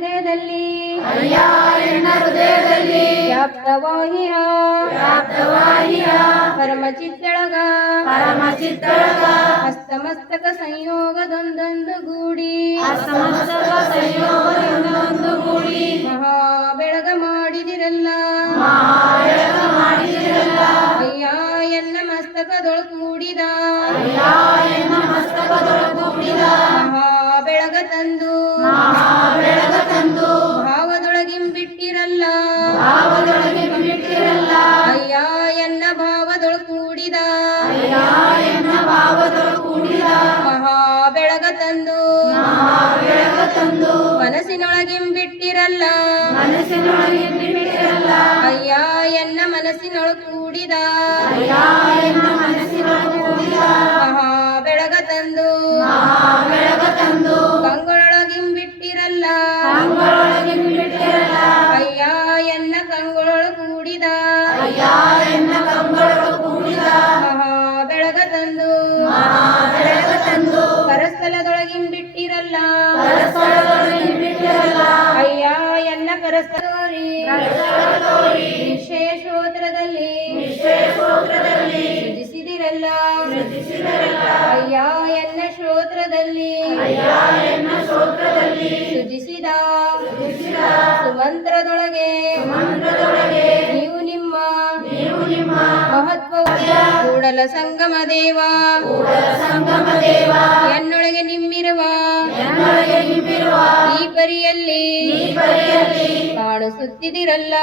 ಹೃದಯದಲ್ಲಿ ವ್ಯಾಪ್ತವಾಹಿಯ ಪರಮಚಿತ್ತಳಗ ಹಸ್ತಮಸ್ತಕ ಸಂಯೋಗದೊಂದೊಂದು ಗೂಡಿ ಮಹಾ ಬೆಳಗ ಮಾಡಿದಿರಲ್ಲ ಅಯ್ಯ ಎನ್ನ ಮಸ್ತಕದೊಳು ಕೂಡಿದ ಮಹಾ ಬೆಳಗ ತಂದು ಭಾವದೊಳಗಿಂಬಿಟ್ಟಿರಲ್ಲ ಅಯ್ಯ ಎನ್ನ ಭಾವದೊಳು ಕೂಡಿದ ಮಹಾ ಬೆಳಗ ತಂದು ಮನಸ್ಸಿನೊಳಗಿಂಬಿಟ್ಟಿರಲ್ಲ ಅಯ್ಯ ಎನ್ನ ಮನಸ್ಸಿನೊಳು ಕೂಡಿದ ಮಹಾ ಬೆಳಗ ತಂದು ಕಂಗೊಳೊಳಗಿಂಬಿಟ್ಟಿರಲ್ಲ ಅಯ್ಯ ಎನ್ನ ಕಂಗೊಳೊಳು ಕೂಡಿದ ಮಹಾ ಬೆಳಗ ತಂದು ಕರಸ್ಥಲದೊಳಗಿಂಬಿಟ್ಟಿರಲ್ಲ ಅಯ್ಯ ಎನ್ನ ಕರಸ್ಥಲೋರಿ ವಿಶೇಷೋತ್ರದಲ್ಲಿ ಸೃಜಿಸಿದಿರಲ್ಲ ಅಯ್ಯ ಎನ್ನ ಶ್ರೋತ್ರದಲ್ಲಿ ಸೃಜಿಸಿದ ಸುಮಂತ್ರದೊಳಗೆ ನೀವು ನಿಮ್ಮ ಮಹತ್ವ ಕೂಡಲ ಸಂಗಮ ದೇವ ಎನ್ನೊಳಗೆ ನಿಮ್ಮಿರುವ ಈ ಪರಿಯಲ್ಲಿ ಕಾಣಿಸುತ್ತಿದಿರಲ್ಲ